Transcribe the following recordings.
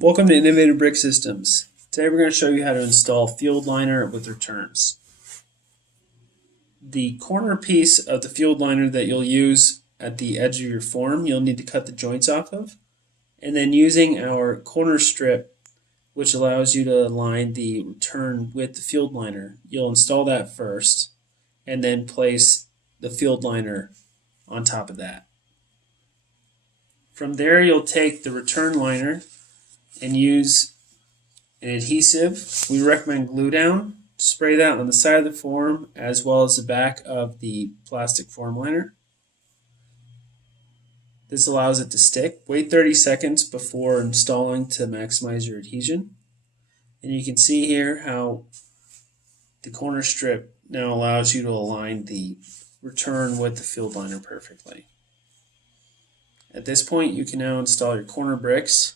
Welcome to Innovative Brick Systems. Today we're going to show you how to install field liner with returns. The corner piece of the field liner that you'll use at the edge of your form, you'll need to cut the joints off of. And then using our corner strip, which allows you to align the return with the field liner, you'll install that first and then place the field liner on top of that. From there, you'll take the return liner and use an adhesive. We recommend Glue Down. Spray that on the side of the form as well as the back of the plastic form liner. This allows it to stick. Wait 30 seconds before installing to maximize your adhesion. And you can see here how the corner strip now allows you to align the return with the field liner perfectly. At this point, you can now install your corner bricks.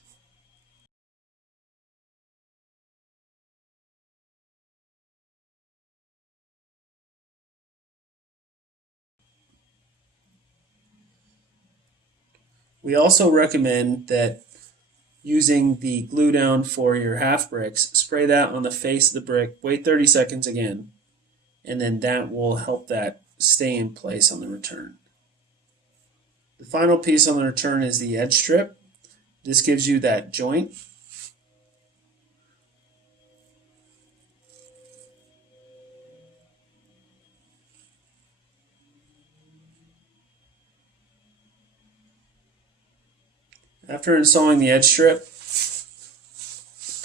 We also recommend that using the glue down for your half bricks, spray that on the face of the brick, wait 30 seconds again, and then that will help that stay in place on the return. The final piece on the return is the edge strip. This gives you that joint. After installing the edge strip,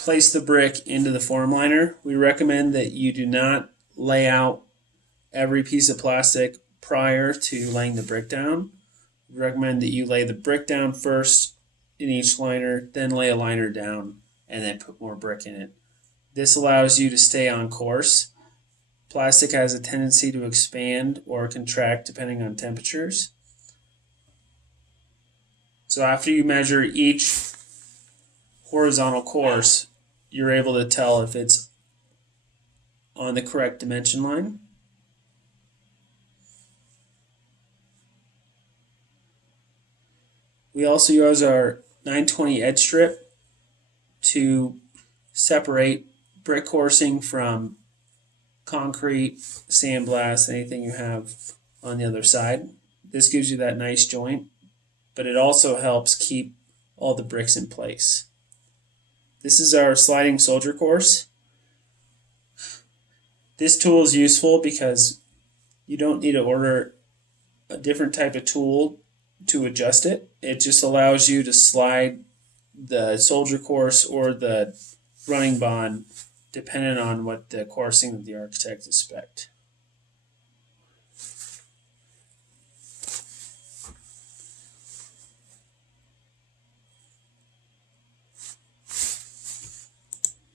place the brick into the form liner. We recommend that you do not lay out every piece of plastic prior to laying the brick down. We recommend that you lay the brick down first in each liner, then lay a liner down, and then put more brick in it. This allows you to stay on course. Plastic has a tendency to expand or contract depending on temperatures. So after you measure each horizontal course, you're able to tell if it's on the correct dimension line. We also use our 920 edge strip to separate brick coursing from concrete, sandblast, anything you have on the other side. This gives you that nice joint, but it also helps keep all the bricks in place. This is our sliding soldier course. This tool is useful because you don't need to order a different type of tool to adjust it. It just allows you to slide the soldier course or the running bond depending on what the coursing that the architect expects.